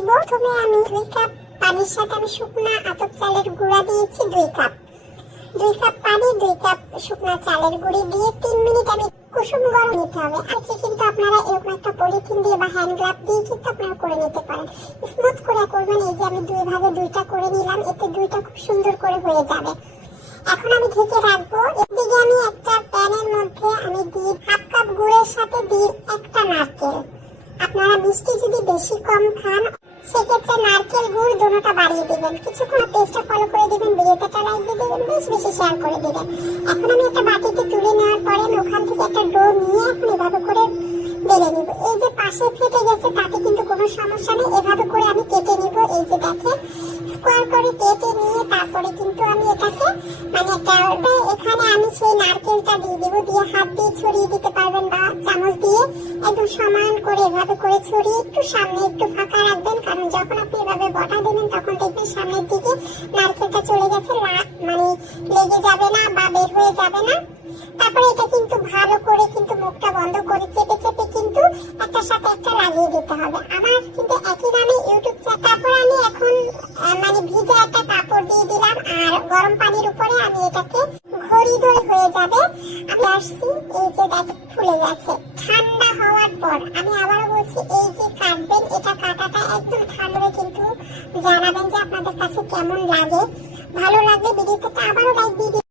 দিব। প্রথমে আমি 2 কাপ পানির সাথে আমি শুকনা আতপ চালের গুঁড়া দিয়েছি 2 কাপ। 2 কাপ পানি 2 কাপ শুকনা চালের গুঁড়ি দিয়ে 3 মিনিট আমি কুসুম গরম নিতে হবে। আজকে কিন্তু আপনারা এরকম একটা পলিথিন দিয়ে বা হ্যান্ড গ্লাভ দিয়ে কিন্তু আপনারা করে নিতে পারেন। স্মুথ করে করবেন। এই যে আমি 2 ভাগে 2টা করে নিলাম, এতে 2টা খুব সুন্দর করে হয়ে যাবে। এখন আমি ঢেকে রাখবো। এদিকে আমি একটা প্যানের মধ্যে আমি দিই 1/2 কাপ গুড়ের সাথে দিই একটা নারকেল। আপনারা মিষ্টি যদি বেশি কম খান সেক্ষেত্রে নারকেল গুড় দুটোটা বাড়িয়ে দিবেন। কিছুক্ষণ পেস্টটা ফলো করে দিবেন, ভিডিওটা লাইক দিয়ে দিবেন, বেশি শেয়ার করে দিবেন। এখন আমি একটা বাটিতে তুলে নেওয়ার পরে আমি ওখান থেকে একটা ডো নিয়ে এখন এভাবে করে বেলে নিব। এই যে পাশে ফেটে গেছে তাতে কিন্তু কোনো সমস্যা নেই, এভাবে করে আমি কেটে নিব। এই যে দেখেন স্কোয়ার করে কেটে নিয়ে তারপরে কিন্তু আমি এটাকে একটা এখানে আমি সেই নারকেলটা দিয়ে দেবো। দিয়ে হাত দিয়ে ছড়িয়ে দিতে পারবেন বা চামচ দিয়ে একদম সমান করে এভাবে করে ছড়িয়ে একটু সামনে একটু ফাঁকা রাখবেন, কারণ যখন আপনি এভাবে বটা দেবেন তখন দেখবেন সামনের দিকে নারকেলটা চলে গেছে, লেগে যাবে না বা বের হয়ে যাবে না। তারপরে এটা কিন্তু ভালো করে কিন্তু মুখটা বন্ধ করে চেপে চেপে কিন্তু একটার সাথে একটা লাগিয়ে দিতে হবে। আমার কিন্তু একই নামে ইউটিউব চ্যানেল। তারপর আমি এখন ভিজা একটা কাপড় দিয়ে দিলাম আর গরম পানির উপরে আমি এটাকে ঘড়ি ধরে হয়ে যাবে আমি আসছি। এই যে দেখে ফুলে গেছে। ঠান্ডা হওয়ার পর আমি আবারও বলছি, এই যে কাটবেন এটা কাটাটা একদম ঠান্ডা কিন্তু জানাবেন যে আপনাদের কাছে কেমন লাগে। ভালো লাগলে ভিডিওতে আবারও লাইক দিয়ে